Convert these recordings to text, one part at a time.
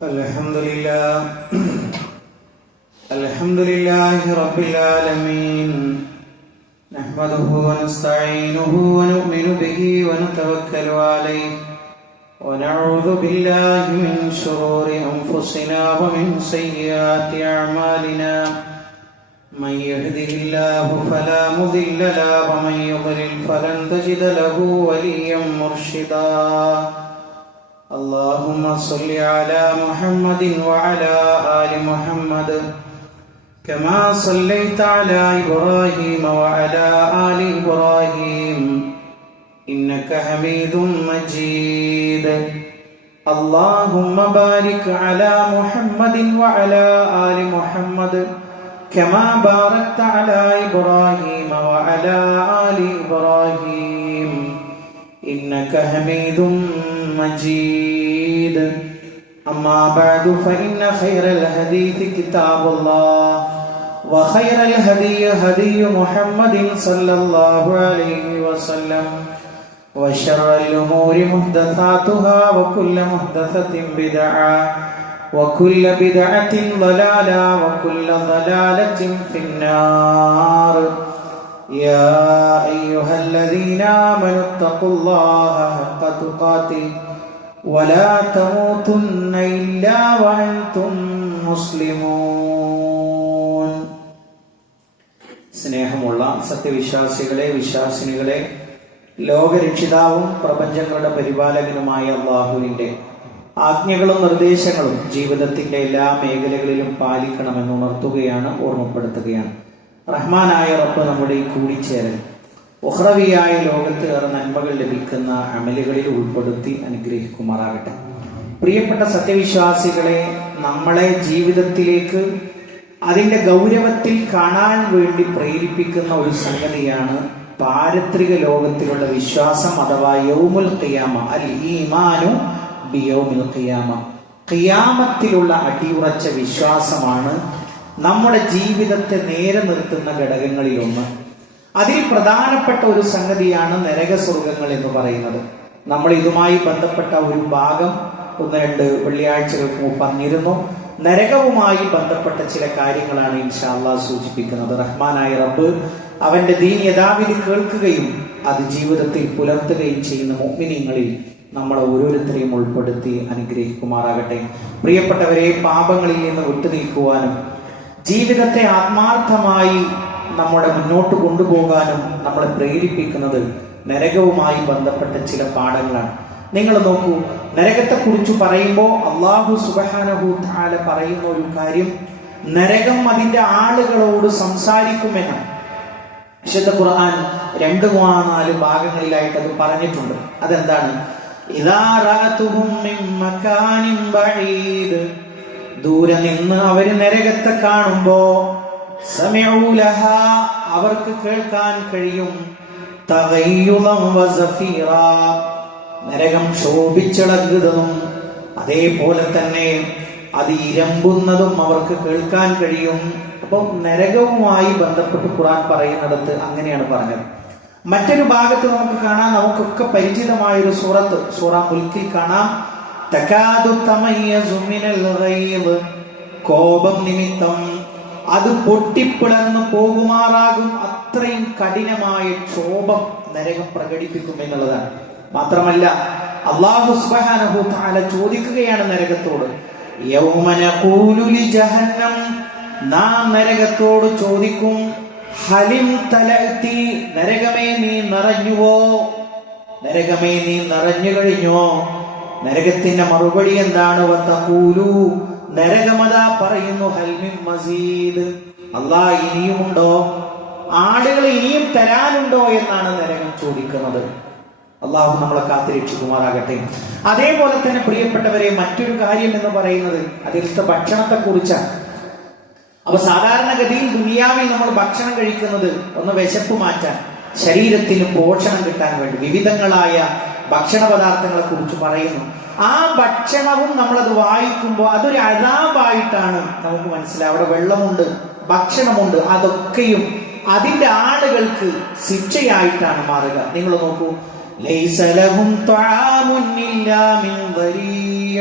الحمد لله الحمد لله رب العالمين نحمده ونستعينه ونؤمن به ونتوكل عليه ونعوذ بالله من شرور أنفسنا ومن سيئات أعمالنا من يهده الله فلا مضل له ومن يضلل فلن تجد له وليا مرشدا اللهم صل على محمد وعلى آل محمد كما صليت على إبراهيم وعلى آل إبراهيم إنك حميد مجيد اللهم بارك على محمد وعلى آل محمد كما باركت على إبراهيم وعلى آل إبراهيم إنك حميد مجيد أما بعد فإن خير الحديث كتاب الله وخير الهدي هدي محمد صلى الله عليه وسلم وشر الأمور محدثاتها وكل محدثة بدعة وكل بدعة ضلالة وكل ضلالة في النار يا أيها الذين آمنوا اتقوا الله حق تقاته ولا تموتن إلا وأنتم مسلمون. സ്നേഹമുള്ള സത്യവിശ്വാസികളെ, വിശ്വാസിനികളെ, ലോകരക്ഷിതാവും പ്രപഞ്ചങ്ങളുടെ പരിപാലകനുമായ അല്ലാഹുവിന്റെ ആജ്ഞകളും നിർദ്ദേശങ്ങളും ജീവിതത്തിന്റെ എല്ലാ മേഖലകളിലും പാലിക്കണമെന്ന് ഉണർത്തുകയാണ്, ഓർമ്മപ്പെടുത്തുകയാണ്. റഹ്മാനായ റബ്ബ് നമ്മുടെ ഈ കൂടിച്ചേരൽ ഉഖ്റവിയായ ലോകത്ത് ഏറെ നന്മകൾ ലഭിക്കുന്ന അമലുകളിൽ ഉൾപ്പെടുത്തി അനുഗ്രഹിക്കുമാറാകട്ടെ. പ്രിയപ്പെട്ട സത്യവിശ്വാസികളെ, നമ്മളെ ജീവിതത്തിലേക്ക് അതിന്റെ ഗൗരവത്തിൽ കാണാൻ വേണ്ടി പ്രേരിപ്പിക്കുന്ന ഒരു സംഗതിയാണ് പാരത്രിക ലോകത്തിലുള്ള വിശ്വാസം, അഥവാ യൗമുൽ ഖിയാമ, അൽ ഈമാനു ബിയൗമിൽ ഖിയാമ. ഖിയാമത്തിലുള്ള അടിയുറച്ച വിശ്വാസമാണ് നമ്മുടെ ജീവിതത്തെ നേരെ നിർത്തുന്ന ഘടകങ്ങളിലൊന്ന്. അതിൽ പ്രധാനപ്പെട്ട ഒരു സംഗതിയാണ് നരകസ്വർഗങ്ങൾ എന്ന് പറയുന്നത്. നമ്മൾ ഇതുമായി ബന്ധപ്പെട്ട ഒരു ഭാഗം 1-2 വെള്ളിയാഴ്ചകൾക്ക് മുമ്പ് പറഞ്ഞിരുന്നു. നരകവുമായി ബന്ധപ്പെട്ട ചില കാര്യങ്ങളാണ് ഇൻഷാ അല്ലാഹ് സൂചിപ്പിക്കുന്നത്. റഹ്മാനായ റബ്ബ് അവന്റെ ദീൻ യഥാവിധി കേൾക്കുകയും അത് ജീവിതത്തിൽ പുലർത്തുകയും ചെയ്യുന്ന മുഅ്മിനീങ്ങളിൽ നമ്മളെ ഓരോരുത്തരെയും ഉൾപ്പെടുത്തി അനുഗ്രഹിക്കുമാറാകട്ടെ. പ്രിയപ്പെട്ടവരെ, പാപങ്ങളിൽ നിന്ന് വിട്ടുനിൽക്കുവാനും ജീവിതത്തെ ആത്മാർത്ഥമായി നമ്മുടെ മുന്നോട്ട് കൊണ്ടുപോകാനും നമ്മളെ പ്രേരിപ്പിക്കുന്നത് നരകവുമായി ബന്ധപ്പെട്ട ചില പാഠങ്ങളാണ്. നിങ്ങൾ നോക്കൂ, നരകത്തെക്കുറിച്ച് പറയുമ്പോൾ അല്ലാഹു സുബ്ഹാനഹു തആല പറയുന്ന ഒരു കാര്യം, നരകം അതിന്റെ ആളുകളോട് സംസാരിക്കുമെന്നാണ്. വിശുദ്ധ ഖുർആൻ 2-4 ഭാഗങ്ങളിലായിട്ട് അത് പറഞ്ഞിട്ടുണ്ട്. അതെന്താണ്? ഇദാ റഅതുഹും മിൻ മകാനിൻ ബഈദ്, ദൂരെ നിന്ന് അവര് നരകത്തെ കാണുമ്പോ, സമിഉ ലഹാ, അവർക്ക് കേൾക്കാൻ കഴിയും, തഗയ്യുദൻ വസഫീറാ, നരകം ശോഭിച്ചിളകുന്നതും അതേപോലെ തന്നെ അത് ഇരമ്പുന്നതും അവർക്ക് കേൾക്കാൻ കഴിയും. അപ്പം നരകവുമായി ബന്ധപ്പെട്ട് ഖുർആൻ പറയുന്നിടത്ത് അങ്ങനെയാണ് പറഞ്ഞത്. മറ്റൊരു ഭാഗത്ത് നമുക്ക് കാണാം, നമുക്കൊക്കെ പരിചിതമായൊരു സൂറത്ത്, സൂറ മുൽക്കിൽ കാണാം, തകാദു തമയ്യസു മിനൽ ഗൈദ്, കോപം നിമിത്തം അത് പൊട്ടിപ്പിളർന്നു പോകുമാറാകും. അത്രയും കഠിനമായ ക്ഷോഭം നരകം പ്രകടിപ്പിക്കും എന്നുള്ളതാണ്. മാത്രമല്ല അല്ലാഹു സുബ്ഹാനഹു തആല ചോദിക്കുകയാണ് നരകത്തോട്, യൗമ നഖൂലു ലി ജഹന്നം, നാം നരകത്തോട് ചോദിക്കും, ഹലിം തലഅതി, നരകമേ നീ നിറഞ്ഞുവോ, നരകമേ നീ നിറഞ്ഞു കഴിഞ്ഞോ? നരകത്തിന്റെ മറുപടി എന്താണ്? വതഖൂലു, നരകമതാ പറയുന്നു, ഹൽ മിൻ മസീദ്, അല്ലാഹ് ഇനിയുമുണ്ടോ, ആളുകൾ ഇനിയും തരാനുണ്ടോ എന്നാണ് നരകം ചോദിക്കുന്നത്. അല്ലാഹു നമ്മളെ കാത്തുരക്ഷിക്കുമാറാകട്ടെ. അതേപോലെ തന്നെ പ്രിയപ്പെട്ടവരെ, മറ്റൊരു കാര്യം എന്ന് പറയുന്നത് അതിലത്തെ ഭക്ഷണത്തെ കുറിച്ചാണ്. അപ്പൊ സാധാരണഗതിയിൽ ദുനിയാവിൽ നമ്മൾ ഭക്ഷണം കഴിക്കുന്നത് ഒന്ന് വിശപ്പ് മാറ്റാൻ, ശരീരത്തിന് പോഷണം കിട്ടാൻ വേണ്ടി വിവിധങ്ങളായ ഭക്ഷണ പദാർത്ഥങ്ങളെ കുറിച്ച് പറയുന്നു. ആ ഭക്ഷണവും നമ്മളത് വായിക്കുമ്പോൾ അതൊരു അദാബായിട്ടാണ് നമുക്ക് മനസ്സിലാവുക. അവിടെ വെള്ളമുണ്ട്, ഭക്ഷണമുണ്ട്, അതൊക്കെയും അതിന്റെ ആളുകൾക്ക് ശിക്ഷയായിട്ടാണ് മാറുക. നിങ്ങൾ നോക്കൂ, ലൈസ ലഹും തആമുൻ ഇല്ലാ മിൻ ദരീഅ,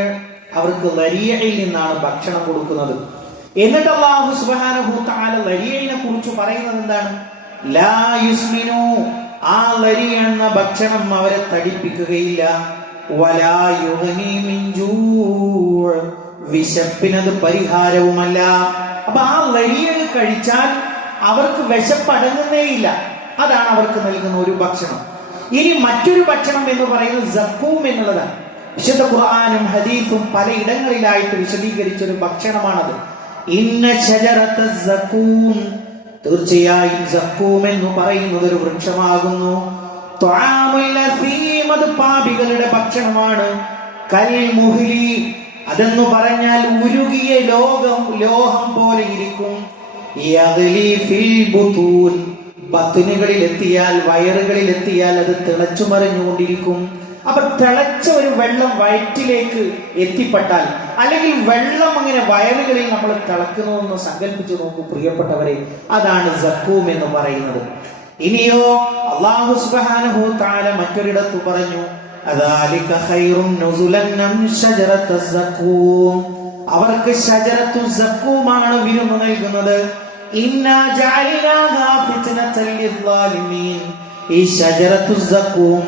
അവർക്ക് ലരിയയിൽ നിന്നാണ് ഭക്ഷണം കൊടുക്കുന്നത്. എന്നിട്ട് അല്ലാഹു സുബ്ഹാനഹു തആല ലരിയനെ കുറിച്ച് പറയുന്നത് എന്താണ്? ലാ യുസ്മിനു, ആ ലരിയ എന്ന ഭക്ഷണം അവരെ തടിപ്പിക്കുകയില്ല. വലാ യുഗ്നി മിൻ ജൂ, വിശപ്പിനത് പരിഹാരവുമല്ല. അപ്പൊ ആ ലരിയ കഴിച്ചാൽ അവർക്ക് വിശപ്പടങ്ങുന്നേയില്ല. അതാണ് അവർക്ക് നൽകുന്ന ഒരു ഭക്ഷണം. ഇനി മറ്റൊരു ഭക്ഷണം എന്ന് പറയുന്നത് സഖൂം എന്നുള്ളതാണ്. വിശുദ്ധ ഖുർആനും ഹദീസും പലയിടങ്ങളിലായിട്ട് വിശദീകരിച്ച ഒരു ഭക്ഷണമാണത്. ഇന്ന ശജറത സഖൂം, തീർച്ചയായും സഖൂം എന്ന് പറയുന്നത് ഒരു വൃക്ഷമാകുന്നു. ത്വആമുൽ അസീം, അത് പാപികളുടെ ഭക്ഷണമാണ്. കൽ മുഹ്ലി, അതെന്ന് പറഞ്ഞാൽ ഉരുകിയ ലോഹം പോലെ ഇരിക്കും. യഗ്ലി ഫിൽ ബുതൂൻ, ബത്തുനുകളിൽ എത്തിയാൽ, വയറുകളിൽ എത്തിയാൽ അത് തിളച്ചു മറിഞ്ഞുകൊണ്ടിരിക്കും. അപ്പൊ തിളച്ച ഒരു വെള്ളം വയറ്റിലേക്ക് എത്തിപ്പെട്ടാൽ, അല്ലെങ്കിൽ വെള്ളം അങ്ങനെ വയറുകളിൽ നമ്മൾ തിളക്കുന്നതെന്ന് സങ്കല്പിച്ചു നോക്കൂ പ്രിയപ്പെട്ടവരെ. അതാണ് സഖൂം എന്ന് പറയുന്നത്. ഇനിയോ അല്ലാഹു സുബ്ഹാനഹു തആല മറ്റൊരിടത്ത് പറഞ്ഞു, അദാലിക ഖൈറുൻ നുസുലൻ മിൻ ശജറത്തി സഖൂം, അവർക്ക് ശജറത്തു സഖൂമാണ് വിരുന്ന് നൽകുന്നത്. ഇന്നാ ജഅൽനാഹാ ഫിത്നതൻ ലിസ്സാലിമീൻ, ഈ ശജറത്തു സഖൂം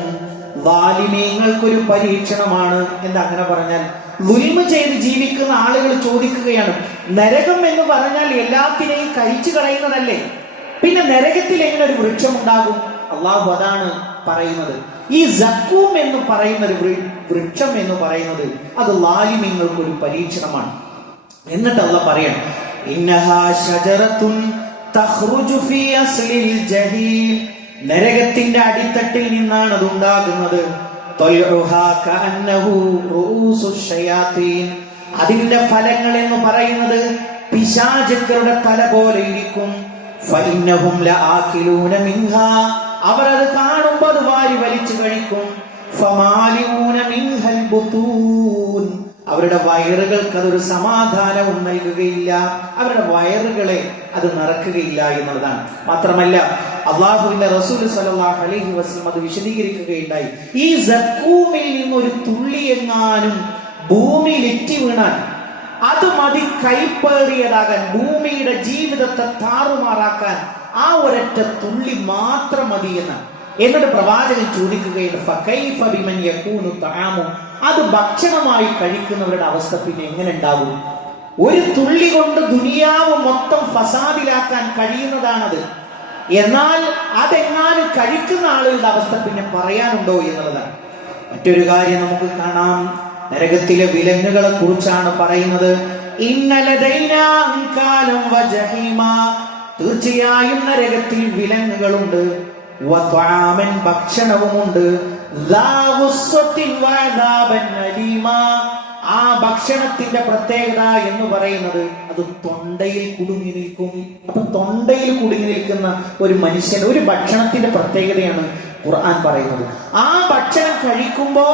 വാലിമീങ്ങൾക്കൊരു പരീക്ഷണമാണ്. എന്താ അങ്ങനെ പറഞ്ഞാൽ? ദുൽമ ചെയ്ത് ജീവിക്കുന്ന ആളുകൾ ചോദിക്കുകയാണ്, നരകം എന്ന് പറഞ്ഞാൽ എല്ലാത്തിനെയും കഴിച്ചു കളയുന്നതല്ലേ, പിന്നെ നരകത്തിൽ എങ്ങനെ ഒരു വൃക്ഷം ഉണ്ടാകും? അള്ളാഹു അതാണ് പറയുന്നത്. ഈ സഖൂം എന്ന് പറയുന്ന ഒരു വൃക്ഷം എന്ന് പറയുന്നത് അത് ലാലിമീങ്ങൾക്കൊരു പരീക്ഷണമാണ്. എന്നിട്ട് അള്ളാഹ് പറയണം, ഇന്നഹാ ശജറത്തുൻ തഖ്റുജു ഫീ അസ്ലിൽ ജഹീം, നരകത്തിന്റെ അടിത്തട്ടിൽ നിന്നാണ് അത് ഉണ്ടാകുന്നത്. അതിന്റെ ഫലങ്ങൾ എന്ന് പറയുന്നത് പിശാചുക്കളുടെ തല പോലെ ഇരിക്കും. അവർ അത് കാണുമ്പോൾ അത് വാരി വലിച്ചു കഴിക്കും. അവരുടെ വയറുകൾക്ക് അതൊരു സമാധാനവും നൽകുകയില്ല, അവരുടെ വയറുകളെ അത് നിറക്കുകയില്ല എന്നുള്ളതാണ്. മാത്രമല്ല അള്ളാഹുവിന്റെ റസൂൽ സ്വല്ലല്ലാഹു അലൈഹി വസല്ലം അത് വിശദീകരിക്കുകയുണ്ടായി. ഈ സഖൂമിൽ നിന്നൊരു തുള്ളി എങ്ങാനും ഭൂമിയിൽ ഇറ്റി വീണാൽ അത് മതി കൈപ്പേറിയതാകാൻ, ഭൂമിയുടെ ജീവിതത്തെ താറുമാറാക്കാൻ ആ ഒരൊറ്റ തുള്ളി മാത്രം മതി എന്നാണ്. എന്നിട്ട് പ്രവാചകൻ ചോദിക്കുകയാണ്, ഫകൈഫ ബിമൻ യകൂനു തആമു, അത് ഭക്ഷണമായി കഴിക്കുന്നവരുടെ അവസ്ഥ പിന്നെ എങ്ങനെ ഉണ്ടാകും? ഒരു തുള്ളി കൊണ്ട് ദുനിയാവ് മൊത്തം ഫസാദിലാക്കാൻ കഴിയുന്നതാണത്. എന്നാൽ അതെങ്ങാനും കഴിക്കുന്ന ആളുകളുടെ അവസ്ഥ പിന്നെ പറയാനുണ്ടോ എന്നുള്ളതാണ്. മറ്റൊരു കാര്യം നമുക്ക് കാണാം, നരകത്തിലെ വിലങ്ങുകളെ കുറിച്ചാണ് പറയുന്നത്. ഇന്നലദൈനാ അൻകാലം വജഹീമ, തീർച്ചയായും നരകത്തിൽ വിലങ്ങുകളുണ്ട്. വത്വാമൻ, ഭക്ഷണവുമുണ്ട്. ആ ഭക്ഷണത്തിന്റെ പ്രത്യേകത എന്ന് പറയുന്നത് അത് തൊണ്ടയിൽ കുടുങ്ങി നിൽക്കും. അപ്പൊ തൊണ്ടയിൽ കുടുങ്ങി നിൽക്കുന്ന ഒരു മനുഷ്യൻ, ഒരു ഭക്ഷണത്തിന്റെ പ്രത്യേകതയാണ് ഖുർആൻ പറയുന്നത്. ആ ഭക്ഷണം കഴിക്കുമ്പോ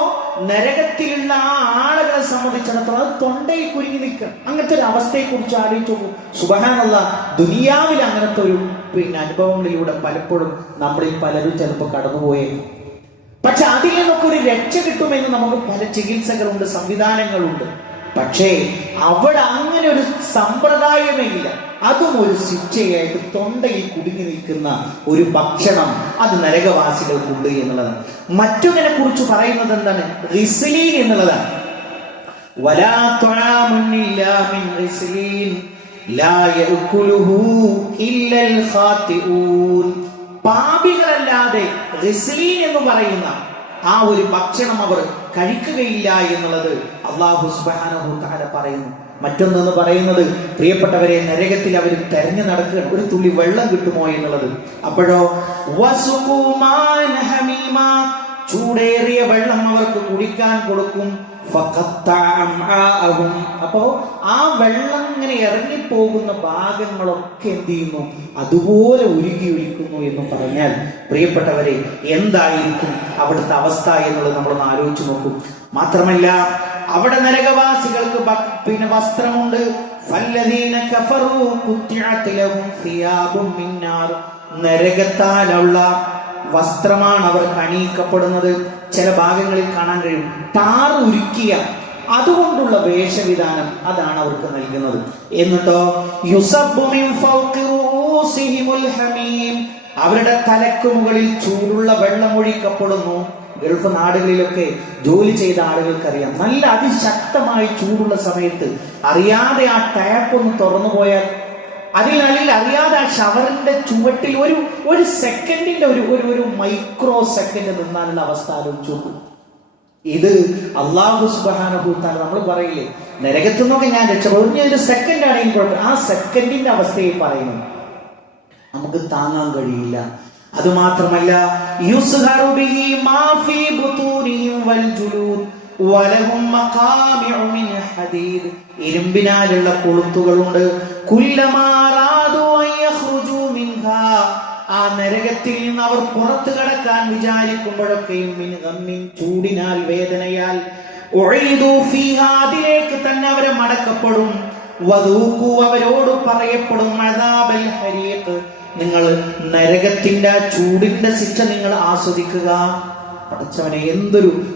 നരകത്തിലുള്ള ആ ആളുകളെ സംബന്ധിച്ചിടത്തോളം അത് തൊണ്ടയിൽ കുരുങ്ങി നിൽക്കുക. അങ്ങനത്തെ ഒരു അവസ്ഥയെ കുറിച്ച് ആലോചിച്ച് നോക്കൂ. സുബ്ഹാനല്ലാഹ്, ദുനിയാവിൽ അങ്ങനത്തെ ഒരു അനുഭവങ്ങളിലൂടെ പലപ്പോഴും നമ്മളിൽ പലരും ചിലപ്പോൾ കടന്നുപോയേ. പക്ഷെ അതിൽ നിന്നൊക്കെ ഒരു രക്ഷ കിട്ടുമെന്ന് നമുക്ക് പല ചികിത്സകളുണ്ട്, സംവിധാനങ്ങളുണ്ട്. പക്ഷേ അവിടെ അങ്ങനെ ഒരു സമ്പ്രദായമേ ഇല്ല. അതും ഒരു ശിക്ഷയായിട്ട് തൊണ്ടയിൽ കുടുങ്ങി നിൽക്കുന്ന ഒരു ഭക്ഷണം അത് നരകവാസികൾക്കുണ്ട് എന്നുള്ളതാണ്. മറ്റൊന്നിനെ കുറിച്ച് പറയുന്നത് എന്താണ്? റിസ്ലീൻ എന്നുള്ളതാണ്. വലാ തുആമുൻ ഇല്ലാ മിൻ റിസ്ലീൻ ലാ യഅകുലുഹു ഇല്ലൽ ഖാതിഊൻ, പാപികളല്ലാതെ റിസ്ലീൻ എന്ന് പറയുന്ന ആ ഒരു ഭക്ഷണം അവർ കഴിക്കുകയില്ല എന്നുള്ളത് അല്ലാഹു സുബ്ഹാനഹു തആല പറയുന്നു. മറ്റൊന്നെന്ന് പറയുന്നത്, പ്രിയപ്പെട്ടവരെ, നരകത്തിൽ അവർ തെരഞ്ഞു നടക്കുകയാണ്, ഒരു തുള്ളി വെള്ളം കിട്ടുമോ എന്നുള്ളത്. അപ്പോഴോ വസുഖുമാൻ ഹമീമ, ചൂടേറിയ വെള്ളം അവർക്ക് കുടിക്കാൻ കൊടുക്കും. അപ്പോ ആ വെള്ളം ഇങ്ങനെ ഇറങ്ങിപ്പോകുന്ന ഭാഗങ്ങളൊക്കെ എന്ത് ചെയ്യുന്നു? അതുപോലെ ഉരുകി ഒലിക്കുന്നു എന്ന് പറഞ്ഞാൽ, പ്രിയപ്പെട്ടവരെ, എന്തായിരിക്കും അവിടുത്തെ അവസ്ഥ എന്നുള്ളത് നമ്മളൊന്ന് ആലോചിച്ച് നോക്കും. മാത്രമല്ല അവിടെ നരകവാസികൾക്ക് പിന്നെ വസ്ത്രമുണ്ട്. ഫല്ലദീന കഫറൂ ഖുത്തിഅത് ലഹും സിയാബും മിൻ നാർ, നരകത്താലുള്ള വസ്ത്രമാണ് അവർക്ക് അണിയിക്കപ്പെടുന്നത്. ചില ഭാഗങ്ങളിൽ കാണാൻ കഴിയും ടാർ ഉരുക്കിയ അതുകൊണ്ടുള്ള വേഷവിധാനം അതാണ് അവർക്ക് നൽകുന്നത്. എന്നിട്ടോ യുസബ്ബു മിൻ ഫൗഖി റൂസിഹിമുൽ ഹമീം, അവരുടെ തലക്ക് മുകളിൽ ചൂടുള്ള വെള്ളം ഒഴിക്കപ്പെടുന്നു. ഗൾഫ് നാടുകളിലൊക്കെ ജോലി ചെയ്ത ആളുകൾക്കറിയാം, നല്ല അതിശക്തമായി ചൂടുള്ള സമയത്ത് അറിയാതെ ആ ടാപ്പ് ഒന്ന് തുറന്നു പോയാൽ അതിനുള്ളിൽ അറിയാതെ ആ ഷവറിന്റെ ചുവട്ടിൽ ഒരു സെക്കൻഡിന്റെ ഒരു മൈക്രോ സെക്കൻഡ് നിന്നാലുള്ള അവസ്ഥ ആലോചിച്ചു. ഇത് അല്ലാഹു സുബ്ഹാനഹു തആല നമ്മൾ പറയില്ലേ നരകത്തു നിന്നൊക്കെ ഞാൻ രക്ഷപ്പെടും, ഒരു സെക്കൻഡ് ആണെങ്കിൽ കുഴപ്പമില്ല, ആ സെക്കൻഡിന്റെ അവസ്ഥയെ പറയുന്നു നമുക്ക് താങ്ങാൻ കഴിയില്ല. അതുമാത്രമല്ല യുസ്ഹറു ബിഹി മാ ഫീ ബുതൂനിഹിം വൽ ജുലൂദ് വലഹും മഖാമിഉ മിൻ ഹദീദ്, ഇരുമ്പിനാലുള്ള കൊളുത്തുകളുണ്ട്. കുല്ലമാ റാദു അൻ യഖ്റുജു മിൻഹാ, ആ നരകത്തിൽ നിന്ന് അവർ പുറത്തു കടക്കാൻ വിചാരിക്കുമ്പോഴൊക്കെയും മിൻ ഗമ്മിൻ, ചൂടിനാൽ വേദനയാൽ, ഉഈദു ഫീഹാ, അതിലേക്ക് തന്നെ അവരെ മടക്കപ്പെടും. വദൂഖു, അവരോട് പറയപ്പെടും അദാബൽ ഹരീഖ്, നിങ്ങൾ നരകത്തിന്റെ ചൂടിന്റെ ശിക്ഷ നിങ്ങൾ ആസ്വദിക്കുക. പഠിച്ചവനെ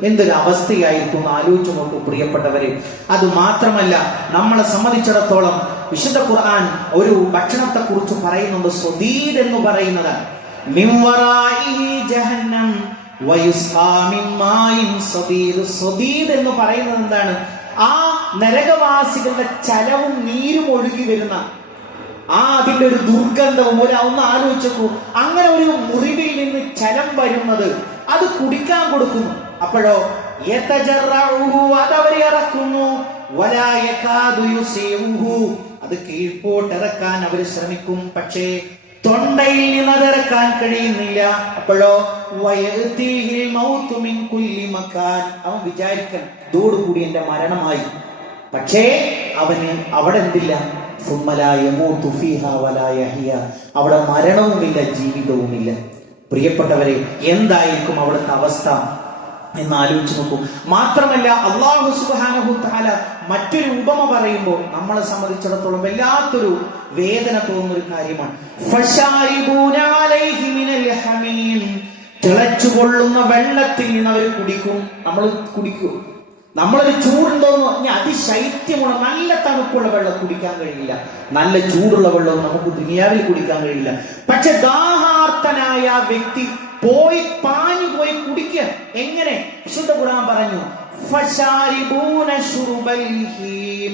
എന്തൊരു അവസ്ഥയായിരിക്കും ആലോചിച്ചു നോക്കൂ പ്രിയപ്പെട്ടവരെ. അത് മാത്രമല്ല നമ്മളെ സംബന്ധിച്ചിടത്തോളം വിശുദ്ധ ഖുർആൻ ഒരു ഭക്ഷണത്തെ കുറിച്ച് പറയുന്നുണ്ട്, സ്വദീദ് എന്ന് പറയുന്നത്. മിൻ വറാഇഹി ജഹന്നം വയുസ്ഖാ മിൻ മാഇൻ സ്വദീദ്. സ്വദീദ് എന്ന് പറയുന്നത് എന്താണ്? ആ നരകവാസികളുടെ ചലവും നീരും ഒഴുകി വരുന്ന അതിന്റെ ഒരു ദുർഗന്ധവും ഒന്ന് ആലോചിച്ചു. അങ്ങനെ ഒരു മുറിവിൽ നിന്ന് ചലം വരുന്നത് അത് കുടിക്കാൻ കൊടുക്കുന്നു. അപ്പോഴോ അതവരെ ഇറക്കുന്നു. അത് കീഴ്പോട്ടിറക്കാൻ അവർ ശ്രമിക്കും, പക്ഷേ തൊണ്ടയിൽ നിന്ന് അതിറക്കാൻ കഴിയുന്നില്ല. അപ്പോഴോ അവൻ വിചാരിക്കാൻ ഇതോടുകൂടി എന്റെ മരണമായി. പക്ഷേ അവന് അവിടെ എന്തില്ല, അവിടെ മരണവുമില്ല ജീവിതവുമില്ല. പ്രിയപ്പെട്ടവരെ, എന്തായിരിക്കും അവിടുത്തെ അവസ്ഥ എന്ന് ആലോചിച്ച് നോക്കൂ. മാത്രമല്ല അല്ലാഹു സുബ്ഹാനഹു തആല മറ്റൊരു ഉപമ പറയുമ്പോൾ നമ്മളെ സംബന്ധിച്ചിടത്തോളം വല്ലാത്തൊരു വേദന തോന്നുന്ന ഒരു കാര്യമാണ്. ഫശാരിബൂന അലൈഹി മിനൽ ഹമീം, തിളച്ചുകൊള്ളുന്ന വെള്ളത്തിൽ നിന്ന് അവർ കുടിക്കും. നമ്മൾ കുടിക്കും, നമ്മളൊരു ചൂടുണ്ടോന്ന് പറഞ്ഞാൽ അതിശൈത്യമുള്ള നല്ല തണുപ്പുള്ള വെള്ളം കുടിക്കാൻ കഴിയില്ല, നല്ല ചൂടുള്ള വെള്ളവും നമുക്ക് ദുനിയാവിൽ കുടിക്കാൻ കഴിയില്ല. പക്ഷെ ദാഹാർത്തനായ വ്യക്തി പാഞ്ഞു പോയി കുടിക്കുക. എങ്ങനെ? വിശുദ്ധ ഖുർആൻ പറഞ്ഞു ഫശാരിബൂന ശുർബൽ ഹീം,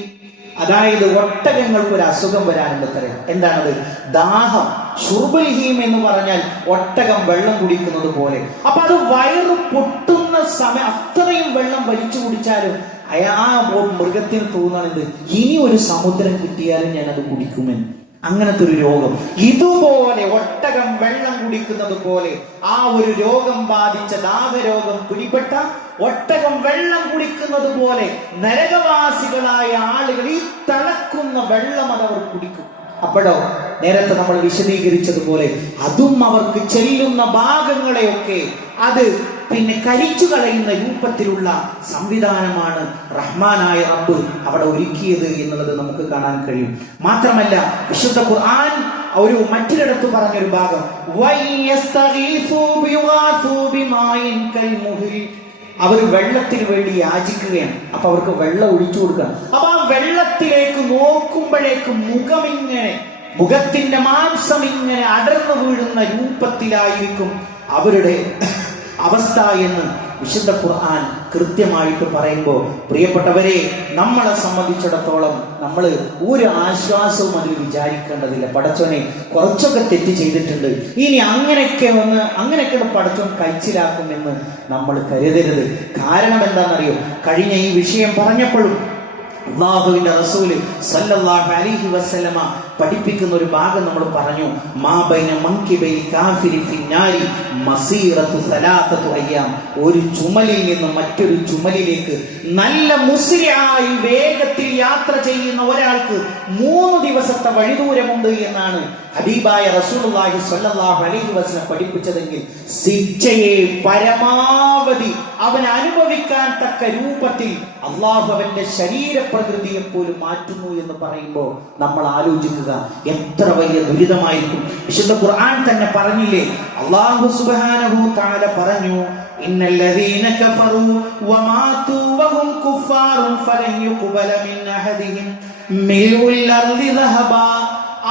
അതായത് ഒട്ടകങ്ങൾക്ക് ഒരു അസുഖം വരാനുണ്ട്. തരം എന്താണത്? ദാഹം. ശുർബുൽ ഹീം എന്ന് പറഞ്ഞാൽ ഒട്ടകം വെള്ളം കുടിക്കുന്നത് പോലെ. അപ്പൊ അത് വയറ് പൊട്ടുന്ന സമയം അത്രയും വെള്ളം വലിച്ചു കുടിച്ചാലും ആ മൃഗത്തിന് തോന്നണത് ഇനി ഒരു സമുദ്രം കിട്ടിയാലും ഞാൻ അത് കുടിക്കുമെന്ന്. അങ്ങനത്തെ ഒരു രോഗം. ഇതുപോലെ ഒട്ടകം വെള്ളം കുടിക്കുന്നത് പോലെ ആ ഒരു രോഗം ബാധിച്ച ദാഹരോഗം പിടിപെട്ട ഒട്ടകം വെള്ളം കുടിക്കുന്നത് പോലെ നരകവാസികളായ ആളുകൾ ഈ തിളക്കുന്ന വെള്ളം അതവർ കുടിക്കും. അപ്പോഴോ നേരത്തെ നമ്മൾ വിശദീകരിച്ചതുപോലെ അതും അവർക്ക് ചെല്ലുന്ന ഭാഗങ്ങളെയൊക്കെ അത് പിന്നെ കരിച്ചു കളയുന്ന രൂപത്തിലുള്ള സംവിധാനമാണ് റഹ്മാനായ റബ്ബ് അവിടെ ഒരുക്കിയത് എന്നുള്ളത് നമുക്ക് കാണാൻ കഴിയും. മാത്രമല്ല വിശുദ്ധ ഖുർആൻ ഒരു മറ്റൊരിടത്ത് പറഞ്ഞൊരു ഭാഗം, അവർ വെള്ളത്തിന് വേണ്ടി യാചിക്കുകയാണ്. അപ്പൊ അവർക്ക് വെള്ളം ഒഴിച്ചു കൊടുക്കണം. അപ്പൊ ആ വെള്ളത്തിലേക്ക് നോക്കുമ്പോഴേക്കും മുഖത്തിന്റെ മാംസം ഇങ്ങനെ അടർന്നു വീഴുന്ന രൂപത്തിലായിരിക്കും അവരുടെ അവസ്ഥ എന്ന് വിശുദ്ധ ഖുർആൻ കൃത്യമായിട്ട് പറയുമ്പോൾ പ്രിയപ്പെട്ടവരെ, നമ്മളെ സംബന്ധിച്ചിടത്തോളം നമ്മൾ ഒരു ആശ്വാസവും അതിൽ വിചാരിക്കേണ്ടതില്ല. പടച്ചോനെ കുറച്ചൊക്കെ തെറ്റ് ചെയ്തിട്ടുണ്ട്, ഇനി അങ്ങനെയൊക്കെ പടച്ചോൻ കഴിച്ചിലാക്കുമെന്ന് നമ്മൾ കരുതരുത്. കാരണം എന്താണെന്നറിയോ? കഴിഞ്ഞ ഈ വിഷയം പറഞ്ഞപ്പോഴും അല്ലാഹുവിന്റെ റസൂല് സല്ലല്ലാഹു അലൈഹി വസല്ലമ പഠിപ്പിക്കുന്ന ഒരു ഭാഗം നമ്മൾ പറഞ്ഞു, മാ ബൈന മൻകിബൈൽ കാഫിരി ഫിന്നാരി മസീറത്തു സലാസത്തു അയ്യാം. ഒരു ചുമലിൽ നിന്ന് മറ്റൊരു ചുമലിലേക്ക് നല്ല മുസ്രിയായി വേഗത്തിൽ യാത്ര ചെയ്യുന്ന ഒരാൾക്ക് 3 ദിവസത്തെ വഴിദൂരമുണ്ട് എന്നാണ് ഹബീബായ റസൂലുള്ളാഹി സ്വല്ലല്ലാഹു അലൈഹി വസല്ലം പഠിപ്പിച്ചതെങ്കിൽ ശിക്ഷയെ പരമാവധി അവൻ അനുഭവിക്കാൻ തക്ക രൂപത്തിൽ അള്ളാഹു അവന്റെ ശരീരപ്രകൃതിയെ പോലും മാറ്റുന്നു എന്ന് പറയുമ്പോൾ നമ്മൾ ആലോചിക്കുക എത്ര വലിയ ദുരിതമായിരിക്കും. വിശുദ്ധ ഖുർആൻ തന്നെ പറഞ്ഞില്ലേ, അല്ലാഹു സുബ്ഹാനഹു തആല പറഞ്ഞു, ഇന്നല്ലദീന കഫറു വമാതു വഹും കുഫാറുൻ ഫലൻ യുഖ്ബല മിൻ അഹദിഹിം മിൽഉൽ അർളി ദഹബ.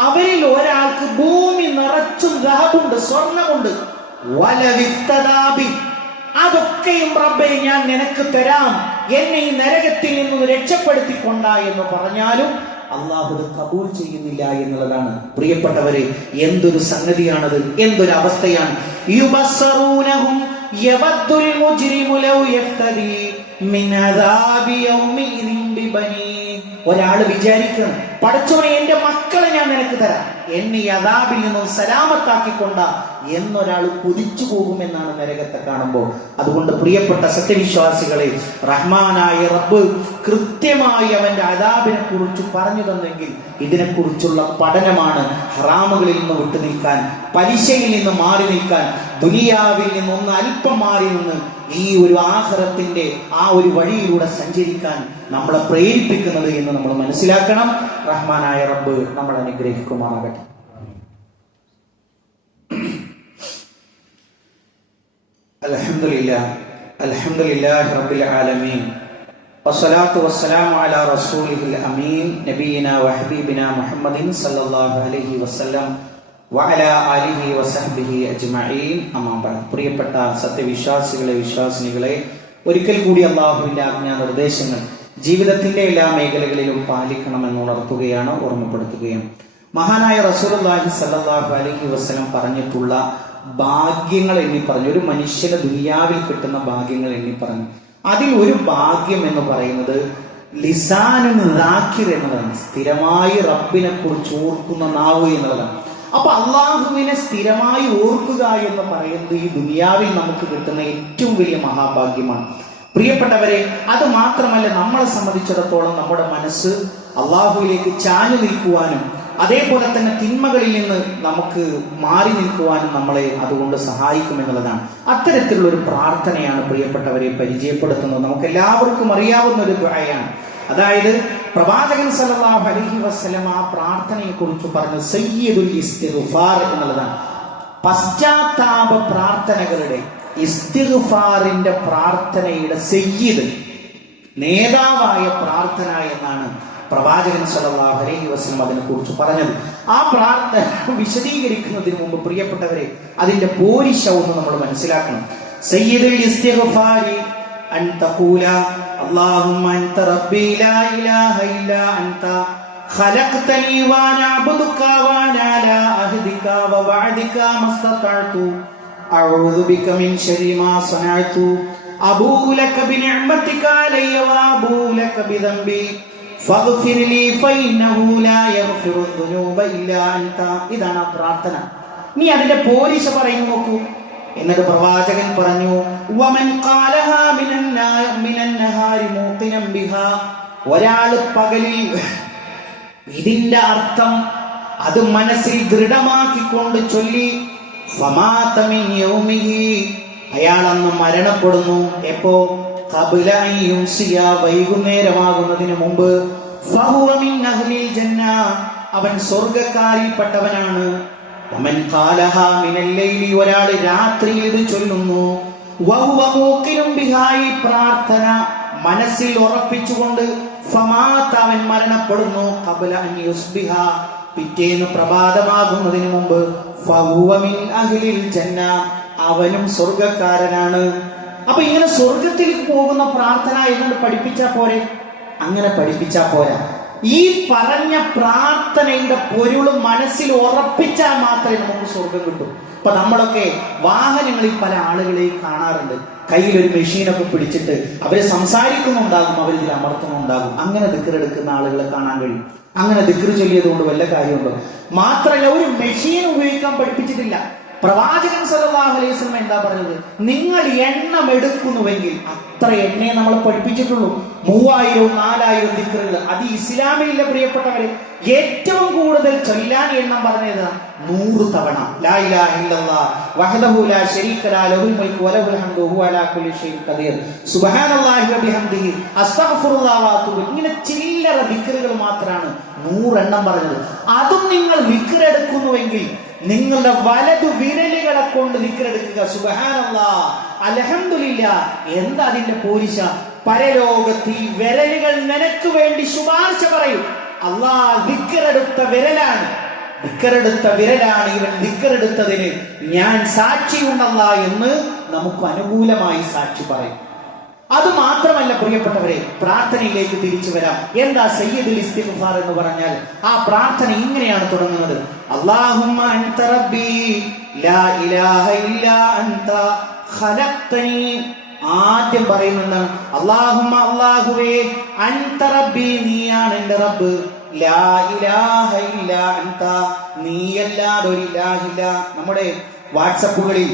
അവരിൽ ഒരാൾക്ക് ഭൂമി നിറച്ചും ദഹബുണ്ട്, സ്വർണ്ണമുണ്ട്. വലവിഫ്തദാബി, അതൊക്കെയും റബ്ബേ ഞാൻ നിനക്ക് തരാം, എന്നെ ഈ നരകത്തിൽ നിന്ന് രക്ഷപ്പെടുത്തിക്കൊണ്ട എന്ന് പറഞ്ഞാലും അള്ളാഹു കബൂൽ ചെയ്യുന്നില്ല എന്നുള്ളതാണ്. പ്രിയപ്പെട്ടവരെ, എന്തൊരു സംഗതിയാണത്, എന്തൊരു അവസ്ഥയാണ്. യുബസ്സറൂനഹും യവദ്ദുൽ മുജ്രിമു ലൗ യഫ്തദി മിൻ അദാബി യൗമിദിൻ ബിബനീ. ഒരാൾ വിചാരിക്കണം, പടച്ചോനെ എന്റെ മക്കളെ ഞാൻ നിനക്ക് തരാം, എന്നെ ഈ അദാബിൽ നിന്നും സലാമത്താക്കിക്കൊണ്ട എന്നൊരാൾ കുതിച്ചു പോകുമെന്നാണ് നരകത്തെ കാണുമ്പോൾ. അതുകൊണ്ട് പ്രിയപ്പെട്ട സത്യവിശ്വാസികളെ, റഹ്മാനായ റബ്ബ് കൃത്യമായി അവന്റെ അദാബിനെ കുറിച്ച് പറഞ്ഞു തന്നെങ്കിൽ ഇതിനെക്കുറിച്ചുള്ള പഠനമാണ്. ഹറാമുകളിൽ നിന്ന് വിട്ടുനിൽക്കാൻ, പലിശയിൽ നിന്ന് മാറി നിൽക്കാൻ, ദുനിയാവിൽ നിന്ന് ഒന്ന് അല്പം മാറി നിന്ന് ഈ ഒരു ആഖിറത്തിന്റെ ആ ഒരു വഴിയിലൂടെ സഞ്ചരിക്കാൻ നമ്മളെ പ്രേരിപ്പിക്കുന്നത് എന്ന് നമ്മൾ മനസ്സിലാക്കണം. റഹ്മാനായ റബ്ബ് നമ്മൾ അനുഗ്രഹിക്കുമാറാകട്ടെ. അൽഹംദുലില്ലാഹി റബ്ബിൽ ആലമീൻ വസ്സലാത്തു വസ്സലാമു അലാ റസൂലിഹിൽ അമീൻ നബിയിനാ വഹബീബിനാ മുഹമ്മദിൻ സല്ലല്ലാഹു അലൈഹി വസല്ലം വഅലാ ആലിഹി വസഹ്ബിഹി അജ്മഈൻ. അമ്മാ ബഅദ്. പ്രിയപ്പെട്ട സത്യവിശ്വാസികളെ, വിശ്വാസിനികളെ, ഒരിക്കൽ കൂടി അല്ലാഹുവിന്റെ ആജ്ഞാ നിർദ്ദേശങ്ങൾ ജീവിതത്തിന്റെ എല്ലാ മേഖലകളിലും പാലിക്കണമെന്ന് ഉണർത്തുകയാണ്, ഓർമ്മപ്പെടുത്തുകയാണ്. മഹാനായ റസൂലുള്ളാഹി സ്വല്ലല്ലാഹു അലൈഹി വസല്ലം പറഞ്ഞിട്ടുള്ള ഭാഗ്യങ്ങൾ എണ്ണി പറഞ്ഞു. ഒരു മനുഷ്യന് ദുനിയാവിൽ കിട്ടുന്ന ഭാഗ്യങ്ങൾ എണ്ണി പറഞ്ഞു. അതിൽ ഒരു ഭാഗ്യം എന്ന് പറയുന്നത് ലിസാനുൻ ദാക്കിർ എന്നതാണ്. സ്ഥിരമായി റബ്ബിനെ കുറിച്ച് ഓർക്കുന്ന നാവ് എന്നുള്ളതാണ്. അപ്പൊ അള്ളാഹുവിനെ സ്ഥിരമായി ഓർക്കുക എന്ന് പറയുന്നത് ഈ ദുനിയാവിൽ നമുക്ക് കിട്ടുന്ന ഏറ്റവും വലിയ മഹാഭാഗ്യമാണ്. പ്രിയപ്പെട്ടവരെ, അത് മാത്രമല്ല, നമ്മളെ സംബന്ധിച്ചിടത്തോളം നമ്മുടെ മനസ്സ് അള്ളാഹുവിലേക്ക് ചാഞ്ഞു നിൽക്കുവാനും അതേപോലെ തന്നെ തിന്മകളിൽ നിന്ന് നമുക്ക് മാറി നിൽക്കുവാനും നമ്മളെ അതുകൊണ്ട് സഹായിക്കുമെന്നുള്ളതാണ്. അത്തരത്തിലുള്ള ഒരു പ്രാർത്ഥനയാണ് പ്രിയപ്പെട്ടവരെ പരിചയപ്പെടുത്തുന്നത്. നമുക്ക് എല്ലാവർക്കും അറിയാവുന്ന ഒരു ദുആയാണ്. അതായത് പ്രവാചകൻ സല്ലല്ലാഹു അലൈഹി വസല്ലം ആ പ്രാർത്ഥനയെ കുറിച്ച് പറഞ്ഞു സയ്യിദുൽ ഇസ്തിഗ്ഫാർ എന്നുള്ളതാണ്. പശ്ചാത്താപ പ്രാർത്ഥനകളുടെ, ഇസ്തിഗ്ഫാറിന്റെ പ്രാർത്ഥനയുടെ സയ്യിദ്, നേതാവായ പ്രാർത്ഥന എന്നാണ് പ്രവാചകൻ സല്ലല്ലാഹു അലൈഹി വസല്ലം അതിനെ കുറിച്ച് പറഞ്ഞത്. ആ പ്രാർത്ഥന വിശദീകരിക്കുന്നതിന് മുമ്പ് പ്രിയപ്പെട്ടവരെ, അതിന്റെ പോരിശ ഒന്ന് നമ്മൾ മനസ്സിലാക്കണം. സയ്യിദുൽ ഇസ്തിഗ്ഫാരി അൻ തഖൂല اللهم أنت ربي لا إله إلا أنت خلقتني وأنا أعبدك وأنا على عهدك ووعدك ما استطعت أعوذ بك من شر ما صنعت أبوء لك بنعمتك علي وأبوء لك بذنبي فاغفر لي فإنه لا يغفر الذنوب إلا أنت. ഇതാണ് ആ പ്രാർത്ഥന. നീ അതിന്റെ പോരിശ പറയുന്നു നോക്കൂ. എന്നിട്ട് പ്രവാചകൻ പറഞ്ഞു, വമൻ ഖാലഹാ മിനൻ നഹാരി മൂഖിനൻ ബിഹാ, ഒരാൾ പകലിൽ ഇതിന്റെ അർത്ഥം അത് മനസ്സിൽ ദൃഢമാക്കിക്കൊണ്ട് ചൊല്ലി, ഫമാത മിൻ യൗമിഹി, അയാൾ അന്ന് മരണപ്പെടുന്നു. എപ്പോ? ഖബ്ല അൻ യുംസിയ, വൈകുന്നേരമാകുന്നതിന് മുമ്പ്. ഫഹുവ മിൻ അഹ്ലിൽ ജന്ന, അവൻ സ്വർഗ്ഗക്കാരിൽപ്പെട്ടവനാണ്. വമൻ ഖാലഹാ മിനൽ ലൈലി, ഒരാൾ രാത്രിയിൽ ഇത് ചൊല്ലുന്നു. വഹുവ മൂഖിനും ബിഹാ, ഈ പ്രാർത്ഥന മനസ്സിൽ ഉറപ്പിച്ചുകൊണ്ട് ഫമാത, അവൻ മരണപ്പെടുന്നു. ഖബ്ല അൻ യുസ്ബിഹ, പിറ്റേന്ന് പ്രഭാതമാകുന്നതിന് മുമ്പ്. ഫഹുവ മിൻ അഹ്ലിൽ ജന്ന, അവനും സ്വർഗ്ഗക്കാരനാണ്. അപ്പൊ ഇങ്ങനെ സ്വർഗത്തിലേക്ക് പോകുന്ന പ്രാർത്ഥന എന്നുകൊണ്ട് പഠിപ്പിച്ചാ പോരെ? അങ്ങനെ പഠിപ്പിച്ചാ പോരാ. ഈ പറഞ്ഞ പ്രാർത്ഥനയുടെ പൊരുൾ മനസ്സിൽ ഉറപ്പിച്ചാൽ മാത്രമേ നമുക്ക് സ്വർഗം കിട്ടൂ. ഇപ്പൊ നമ്മളൊക്കെ വാഹനങ്ങളിൽ പല ആളുകളെയും കാണാറുണ്ട്, കയ്യിലൊരു മെഷീനൊക്കെ പിടിച്ചിട്ട് അവര് സംസാരിക്കുന്നുണ്ടാകും, അവരിതിൽ അമർത്തുന്നുണ്ടാകും. അങ്ങനെ ദിക്റെടുക്കുന്ന ആളുകളെ കാണാൻ കഴിയും. അങ്ങനെ ദിക്ർ ചൊല്ലിയത് കൊണ്ട് വല്ല കാര്യമുണ്ടോ? മാത്രമല്ല, ഒരു മെഷീൻ ഉപയോഗിക്കാൻ പഠിപ്പിച്ചിട്ടില്ല. പ്രവാചകൻ സല്ലല്ലാഹു അലൈഹി വസല്ലം എന്താ പറഞ്ഞത്? നിങ്ങൾ എണ്ണം എടുക്കുന്നുവെങ്കിൽ അത്ര എണ്ണയെ നമ്മൾ പഠിപ്പിച്ചിട്ടുള്ളൂ. 3000 4000 ദിക്റുകൾ. അത് ഇസ്ലാമിലെ പ്രിയപ്പെട്ടവരെ ഏറ്റവും കൂടുതൽ ചൊല്ലാൻ എണ്ണം പറഞ്ഞത് 100 തവണ ലാ ഇലാഹ ഇല്ലല്ലാഹ് വഹ്ദഹു ലാ ശരീക ലഹു ലഹുൽ മുൽക്കു വലഹുൽ ഹംദു വഹുവ അലാ കുല്ലി ഷൈഇൻ ഖദീർ സുബ്ഹാനല്ലാഹി വബിഹംദിഹി അസ്തഗ്ഫിറുല്ലാഹ വഅതൂബു. ഇങ്ങനെ ചില്ലറ ദിക്റുകൾ മാത്രമാണ് 100 എണ്ണം പറഞ്ഞത്. അതും നിങ്ങൾ ദിക്ർ എടുക്കുന്നുവെങ്കിൽ നിങ്ങളുടെ വലതു വിരലുകളെ കൊണ്ട് ദിക്റെടുക്കുക. സുബ്ഹാനല്ലാഹ്, അൽഹംദുലില്ലാ. എന്താ അതിന്റെ പോരിശ? പരലോകത്ത് ഈ വിരലുകൾ നിനക്ക് വേണ്ടി ശുപാർശ പറയും. അല്ലാഹ് ദിക്റെടുത്ത വിരലാണ്, ദിക്റെടുത്ത വിരലാണ് ഇവൻ ദിക്റെടുത്തതിന് ഞാൻ സാക്ഷിയുണ്ടല്ലാ എന്ന് നമുക്ക് അനുകൂലമായി സാക്ഷി പറയും. അത് മാത്രമല്ല പ്രിയപ്പെട്ടവരെ, പ്രാർത്ഥനയിലേക്ക് തിരിച്ചു വരാം. എന്താ സയ്യിദുൽ ഇസ്തിഗ്ഫാർ എന്ന് പറഞ്ഞാൽ? ആ പ്രാർത്ഥന ഇങ്ങനെയാണ് തുടങ്ങുന്നത്: അല്ലാഹുമ്മ അൻത റബ്ബി ലാ ഇലാഹ ഇല്ലാ അൻത ഖലഖ്തനി. ആദ്യം പറയുന്നത് അല്ലാഹുമ്മ, അല്ലാഹുവേ, അൻത റബ്ബി, നീയാണ് എന്റെ റബ്ബ്, ലാ ഇലാഹ ഇല്ലാ അൻത, നീയല്ലാതെ ഒരു ഇലാഹില്ല. നമ്മുടെ വാട്സപ്പുകളിൽ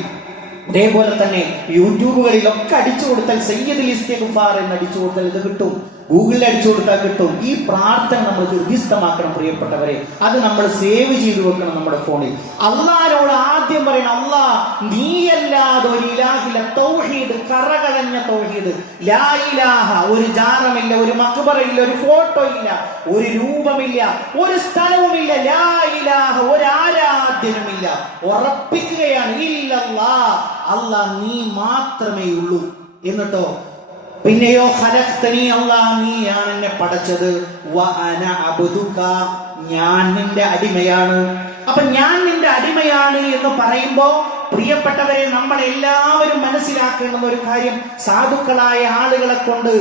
അതേപോലെ തന്നെ യൂട്യൂബുകളിലൊക്കെ അടിച്ചു കൊടുത്താൽ സയ്യിദുൽ ഇസ്തിഗ്ഫാർ എന്ന് അടിച്ചു കൊടുത്താൽ ഇത് കിട്ടും. ഗൂഗിളിൽ അടിച്ചു കൊടുത്താൽ കിട്ടും. ഈ പ്രാർത്ഥന നമ്മൾ ഹൃദിസ്ഥമാക്കണം പ്രിയപ്പെട്ടവരെ. അത് നമ്മൾ സേവ് ചെയ്തു വെക്കണം നമ്മുടെ ഫോണിൽ. അള്ളാഹിനോട് ആദ്യം പറയണം: അല്ലാ, നീയല്ലാതെ ഒരു ഇലാഹില്ല. തൗഹീദ്, കറകളഞ്ഞ തൗഹീദ്. ലാ ഇലാഹ, ഒരു ജാറമില്ല, ഒരു മഖ്ബറയില്ല, ഒരു ഫോട്ടോ ഇല്ല, ഒരു രൂപമില്ല, ഒരു സ്ഥലവുമില്ല. ലാ ഇലാഹ, ഒരു ആരാധ്യനുമില്ല. ഉറപ്പിക്കുകയാണ്, ഇല്ലല്ലാ, അല്ലാ നീ മാത്രമേ ഉള്ളൂ. എന്നിട്ടോ പിന്നെയോ ഖലഖ്തനി, അല്ലാഹ് നീയാണ് എന്നെ പടച്ചത്, വ അന അബ്ദുക, ഞാൻ നിന്റെ അടിമയാണ്. അപ്പൊ ഞാൻ നിന്റെ അടിമയാണ് എന്ന് പറയുമ്പോ പ്രിയപ്പെട്ടവരെ, നമ്മൾ എല്ലാവരും മനസ്സിലാക്കേണ്ടുന്ന ഒരു കാര്യം, സാധുക്കളായ ആളുകളെ കൊണ്ട്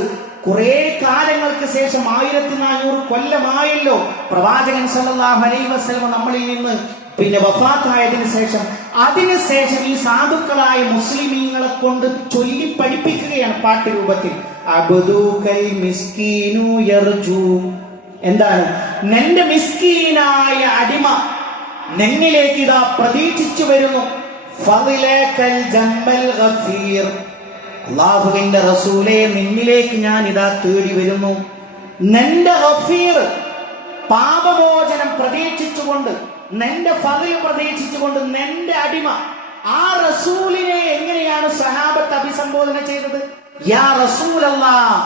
കുറെ കാലങ്ങൾക്ക് ശേഷം 1400 കൊല്ലമായല്ലോ പ്രവാചകൻ സല്ലല്ലാഹു അലൈഹി വസല്ലം നമ്മളിൽ നിന്ന് വഫാത്തായതിനു ശേഷം, അതിനുശേഷം ഈ സാധുക്കളായ മുസ്ലിമീങ്ങളെ കൊണ്ട് ചൊല്ലി പഠിപ്പിക്കുകയാണ് പാട്ടുരൂപത്തിൽ: അബ്ദുകൽ മിസ്കീനു യർജു. എന്താണ്? നിന്റെ മിസ്കീനായ അടിമ നിന്നിലേക്ക് ഇതാ പ്രതീക്ഷിച്ചു വരുന്നു. ഫളിലകൽ ജമ്മൽ ഗഫീർ, അല്ലാഹുവിന്റെ റസൂലേ, നിന്നിലേക്ക് ഞാൻ ഇതാ തേടി വരുന്നു. നിന്റെ ഗഫീർ, പാപമോചനം പ്രതീക്ഷിച്ചുകൊണ്ട്, നിന്റെ ഫളിൽ പ്രതീക്ഷിച്ചുകൊണ്ട് നിന്റെ അടിമ. ആ റസൂലിനെ എങ്ങനെയാണ് സഹാബത്ത് അഭിസംബോധന ചെയ്തത്? യാ റസൂലല്ലാഹ്.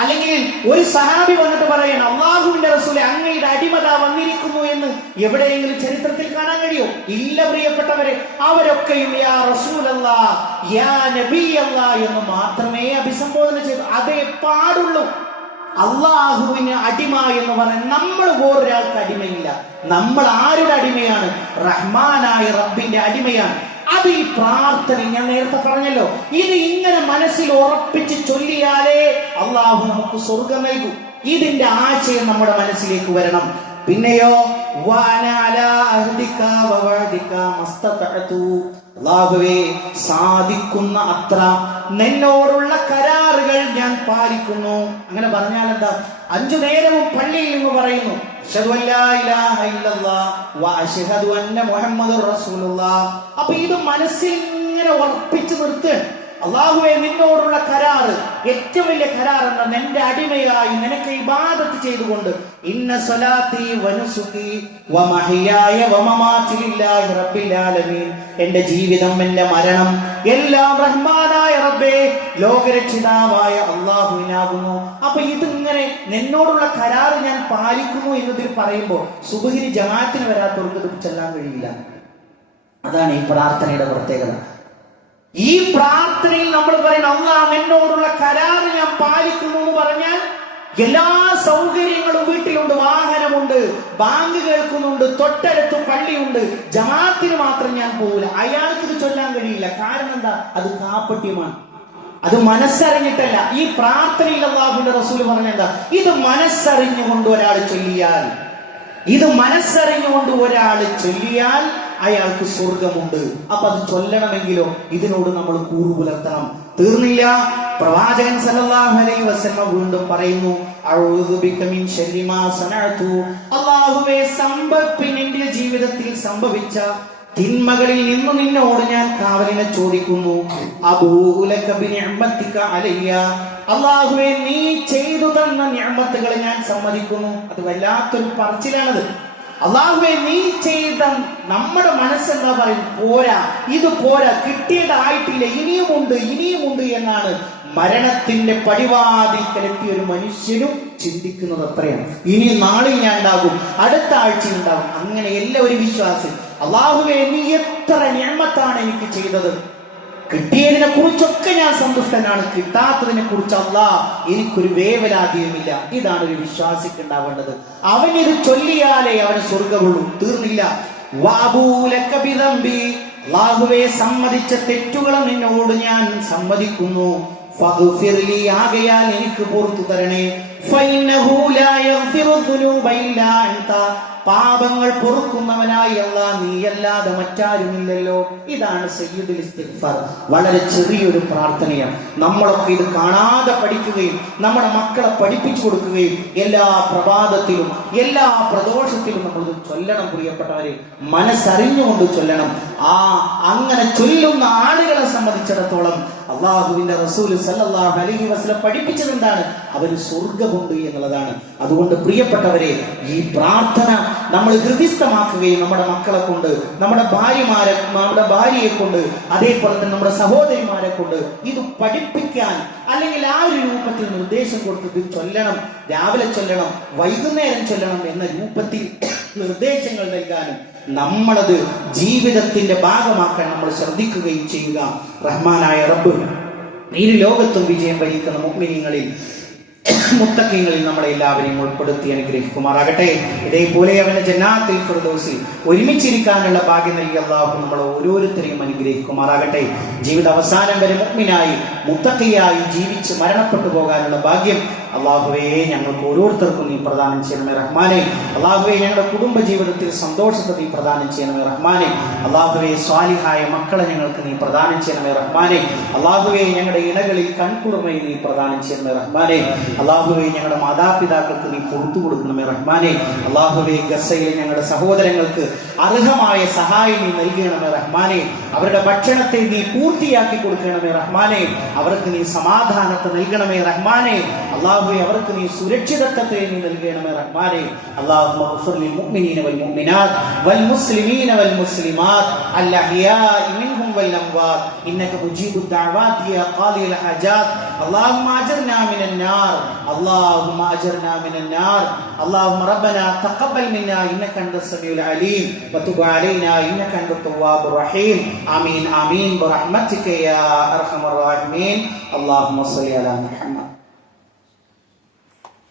അല്ലെങ്കിൽ ഒരു സഹാബി വന്നിട്ട് പറയണം: അല്ലാഹുവിന്റെ റസൂലെ, അങ്ങയുടെ അടിമത വന്നിരിക്കുന്നു എന്ന് എവിടെയെങ്കിലും ചരിത്രത്തിൽ കാണാൻ കഴിയോ? ഇല്ല പ്രിയപ്പെട്ടവരെ. അവരൊക്കെയും യാ റസൂലല്ലാഹ്, യാ നബിയല്ലാഹ് എന്ന് മാത്രമേ അഭിസംബോധന ചെയ്തു. അതേ പാടുള്ളൂ. അള്ളാഹുവിന് അടിമ എന്ന് പറയാൻ നമ്മൾ വേറൊരാൾക്ക് അടിമയില്ല. നമ്മൾ ആരുടെ അടിമയാണ്? റഹ്മാനായ റബ്ബിന്റെ അടിമയാണ്. അത് ഈ പ്രാർത്ഥന ഞാൻ നേരത്തെ പറഞ്ഞല്ലോ, ഇത് ഇങ്ങനെ മനസ്സിൽ ഉറപ്പിച്ച് ചൊല്ലിയാലേ അള്ളാഹു നമുക്ക് സ്വർഗം നൽകും. ഇതിന്റെ ആശയം നമ്മുടെ മനസ്സിലേക്ക് വരണം. പിന്നെയോ അല്ലാഹുവേ, സാധിക്കുന്ന അത്ര നിന്നോടുള്ള കരാറുകൾ ഞാൻ പാലിക്കുന്നു. അങ്ങനെ പറഞ്ഞാൽ എന്താ? 5 നേരവും പള്ളിയിൽ നിന്ന് പറയുന്നു: അശ്ഹദു അല്ലാ ഇലാഹ ഇല്ലല്ലാഹ് വ അശ്ഹദു അന്ന മുഹമ്മദുർ റസൂലുള്ളാഹ്. അപ്പൊ ഇത് മനസ്സിൽ ഇങ്ങനെ ഉറപ്പിച്ചു നിർത്തുക. അല്ലാഹുവേ, നിന്നോടുള്ള കരാറ്, ഏറ്റവും വലിയ കരാർ എന്താ? നിന്റെ അടിമയായി നിനക്ക് ഇബാദത്ത് ചെയ്തുകൊണ്ട്, ഇന്ന സ്വലാത്തി വനുസുകി വമഹിയായ വമമാതി ലില്ലാഹി റബ്ബിൽ ആലമീൻ, എന്റെ ജീവിതം, എന്റെ മരണം എല്ലാം റഹ്മാനായ റബ്ബേ, ലോകരക്ഷിതാവായ അല്ലാഹുവിനാകുന്നു. അപ്പൊ ഇതിങ്ങനെ നിന്നോടുള്ള കരാറ് ഞാൻ പാലിക്കുന്നു എന്നതിൽ പറയുമ്പോൾ സുബ്ഹിന് ജമാഅത്തിന് വരാത്തവർക്ക് ഇത് ചെല്ലാൻ കഴിയില്ല. അതാണ് ഈ പ്രാർത്ഥനയുടെ പ്രത്യേകത. ഈ പ്രാർത്ഥനയിൽ നമ്മൾ പറയുന്നത് അല്ലാഹ് നിന്നോടുള്ള കരാറ് ഞാൻ പാലിക്കുന്നു എന്ന് പറഞ്ഞാൽ എല്ലാ സൗകര്യങ്ങളും വീട്ടിലുണ്ട്, വാഹനമുണ്ട്, ബാങ്ക് കേൾക്കുന്നുണ്ട്, തൊട്ടടുത്ത് പള്ളിയുണ്ട്, ജമാഅത്തിന് മാത്രം ഞാൻ പോകില്ല. അയാൾക്ക് ഇത് ചൊല്ലാൻ കഴിയില്ല. കാരണം എന്താ? അത് കാപ്പട്യമാണ്. അത് മനസ്സറിഞ്ഞിട്ടല്ല. ഈ പ്രാർത്ഥനയിൽ അല്ലാഹുവിന്റെ റസൂൽ പറഞ്ഞെന്താ? ഇത് മനസ്സറിഞ്ഞുകൊണ്ട് ഒരാൾ ചൊല്ലിയാൽ, ഇത് മനസ്സറിഞ്ഞുകൊണ്ട് ഒരാൾ ചൊല്ലിയാൽ അയാൾക്ക് സ്വർഗമുണ്ട്. അപ്പൊ അത് ചൊല്ലണമെങ്കിലോ ഇതിനോട് നമ്മൾ കൂറു പുലർത്തണം. തീർന്നില്ല, പ്രവാചകൻ സല്ലല്ലാഹു അലൈഹി വസല്ലം വീണ്ടും പറയുന്നു: അഊദു ബിക മിൻ ശർരി മാ സനഅതു. അല്ലാഹുവേ, എന്റെ ജീവിതത്തിൽ സംഭവിച്ച തിന്മകളിൽ നിന്ന് നിന്നോട് ഞാൻ കാവലിനെ ചോദിക്കുന്നു. അബൂഉ ലക ബിനിഅമതിക അലയ്യ. അല്ലാഹുവേ, നീ ചെയ്തു തന്ന നിഅമത്തുകളെ ഞാൻ സമ്മതിക്കുന്നു. അത് വല്ലാത്തൊരു പറച്ചിലാണത്. അല്ലാഹുവേ, നീ ചെയ്ത, നമ്മുടെ മനസ്സെന്താ പറയും? പോരാ, ഇത് പോരാ, കിട്ടിയതായിട്ടില്ല, ഇനിയുമുണ്ട് എന്നാണ് മരണത്തിന്റെ പടിവാതിൽക്കലെത്തിയ ഒരു മനുഷ്യനും ചിന്തിക്കുന്നത്. അത്രയാണ്. ഇനി നാളെ ഞാൻ ഉണ്ടാകും, അടുത്ത ആഴ്ച ഉണ്ടാകും. അങ്ങനെ എല്ലാ ഒരു വിശ്വാസി അല്ലാഹുവേ നീ എത്ര നിഅമത്താണ് എനിക്ക് ചെയ്തത്, കിട്ടിയതിനെ കുറിച്ചൊക്കെ ഞാൻ സന്തുഷ്ടനാണ്, കിട്ടാത്തതിനെ കുറിച്ച് അല്ലാഹ് എനിക്കൊരു വേവലാതിയുമില്ല. ഇതാണ് ഒരു വിശ്വാസിക്ക് ഉണ്ടാവേണ്ടത്. അവനിത് ചൊല്ലിയാലേ അവന് സ്വർഗമുള്ളൂ. തീർന്നില്ല. അല്ലാഹുവേ സമ്മതിച്ച തെറ്റുകൾ നിന്നോട് ഞാൻ സമ്മതിക്കുന്നു. ഫഗ്ഫിർലി, ആകയാൽ എനിക്ക് പുറത്തു തരണേ. ഫഇന്നഹു ലാ യഗ്ഫിറു ദുനൂബ ഇല്ലാ അൻത, പാപങ്ങൾ പൊറുക്കുന്നവനായി അല്ലാഹ് നീയല്ലാതെ മറ്റാരുമില്ലല്ലോ. ഇതാണ് സയ്യിദുൽ ഇസ്തിഗ്ഫാർ. വളരെ ചെറിയൊരു പ്രാർത്ഥനയാണ്. നമ്മളൊക്കെ ഇത് കാണാതെ പഠിക്കുകയും നമ്മുടെ മക്കളെ പഠിപ്പിച്ചു കൊടുക്കുകയും എല്ലാ പ്രഭാതത്തിലും എല്ലാ പ്രദോഷത്തിലും നമ്മൾ ഇത് ചൊല്ലണം. പ്രിയപ്പെട്ടവരെ, മനസ്സറിഞ്ഞുകൊണ്ട് ചൊല്ലണം. അങ്ങനെ ചൊല്ലുന്ന ആളുകളെ സംബന്ധിച്ചിടത്തോളം അള്ളാഹുവിന്റെ റസൂൽ സല്ലല്ലാഹു അലൈഹി വസല്ലം പഠിപ്പിച്ചത് എന്താണ്? അവന് സ്വർഗമുണ്ട് എന്നുള്ളതാണ്. അതുകൊണ്ട് പ്രിയപ്പെട്ടവരെ, ഈ പ്രാർത്ഥന നമ്മൾ ഹൃദിസ്ഥമാക്കുകയും നമ്മുടെ മക്കളെ കൊണ്ട്, നമ്മുടെ ഭാര്യയെ കൊണ്ട്, അതേപോലെ തന്നെ നമ്മുടെ സഹോദരിമാരെ കൊണ്ട് ഇത് പഠിപ്പിക്കാൻ, അല്ലെങ്കിൽ ആ ഒരു രൂപത്തിൽ നിർദ്ദേശം കൊടുത്തത് ചൊല്ലണം, രാവിലെ ചൊല്ലണം, വൈകുന്നേരം ചൊല്ലണം എന്ന രൂപത്തിൽ നിർദ്ദേശങ്ങൾ നൽകാനും നമ്മളത് ജീവിതത്തിന്റെ ഭാഗമാക്കാൻ നമ്മൾ ശ്രദ്ധിക്കുകയും ചെയ്യുക. റഹ്മാനായ റബ്ബ് ഈ ലോകത്തും വിജയം വരിക്കുന്ന മുഅ്മിനീങ്ങളിൽ മുത്തഖീങ്ങളിൽ നമ്മളെ എല്ലാവരെയും ഉൾപ്പെടുത്തി അനുഗ്രഹിക്കുമാറാകട്ടെ. ഇതേപോലെ അവന്റെ ജന്നാത്തുൽ ഫിർദൗസിൽ ഒരുമിച്ചിരിക്കാനുള്ള ഭാഗ്യം നൽകി അല്ലാഹു നമ്മളെ ഓരോരുത്തരെയും അനുഗ്രഹിക്കുമാറാകട്ടെ. ജീവിത അവസാനം വരെ മുഅ്മിനായി മുത്തഖിയായി ജീവിച്ച് മരണപ്പെട്ടു പോകാനുള്ള ഭാഗ്യം അല്ലാഹുവേ ഞങ്ങൾക്ക് ഓരോരുത്തർക്കും നീ പ്രദാനം ചെയ്യണമേ റഹ്മാനെ. അല്ലാഹുവേ ഞങ്ങളുടെ കുടുംബ ജീവിതത്തിൽ സന്തോഷത്തെ നീ പ്രദാനം ചെയ്യണമേ റഹ്മാനെ. അല്ലാഹുവേ സ്വാലിഹായ മക്കളെ ഞങ്ങൾക്ക് നീ പ്രദാനം ചെയ്യണമേ റഹ്മാനെ. അല്ലാഹുവേ ഞങ്ങളുടെ ഇണകളിൽ കൺകുളിർമയെ നീ പ്രദാനം ചെയ്യണമേ റഹ്മാനെ. അല്ലാഹുവേ ഞങ്ങളുടെ മാതാപിതാക്കൾക്ക് നീ പുറത്തു കൊടുക്കണമേ റഹ്മാനെ. അല്ലാഹുവേ ഗസയിലെ ഞങ്ങളുടെ സഹോദരങ്ങൾക്ക് അർഹമായ സഹായം നീ നൽകണമേ റഹ്മാനെ. അവരുടെ ഭക്ഷണത്തെ നീ പൂർത്തിയാക്കി കൊടുക്കണമേ റഹ്മാനെ. അവർക്ക് നീ സമാധാനത്തെ നൽകണമേ റഹ്മാനെ. അല്ലാഹുവേ അവർക്ക് നീ സുരക്ഷിതത്വത്തെ നീ നൽകണമേ റഹ്മാനെ. അല്ലാഹുമ്മ ഗ്ഫിർ ലിൽ മുഅ്മിനീന വൽ മുഅ്മിനാത്ത് വൽ മുസ്ലിമീന വൽ മുസ്ലിമാത്ത് അൽ അഹ്യാഇ മിൻഹും വൽ അംവാത് ഇന്നക മുജീബുദ് ദഅവാതി യാ ഖാദിൽ ഹജാത്. അല്ലാഹുമ്മ അജ്ർനാ മിനൻ നാർ, اللهم أجرنا من النار. اللهم ربنا تقبل منا إنك أنت السميع العليم وتب علينا إنك أنت التواب الرحيم. آمين آمين برحمتك يا أرحم الراحمين. اللهم صل على محمد.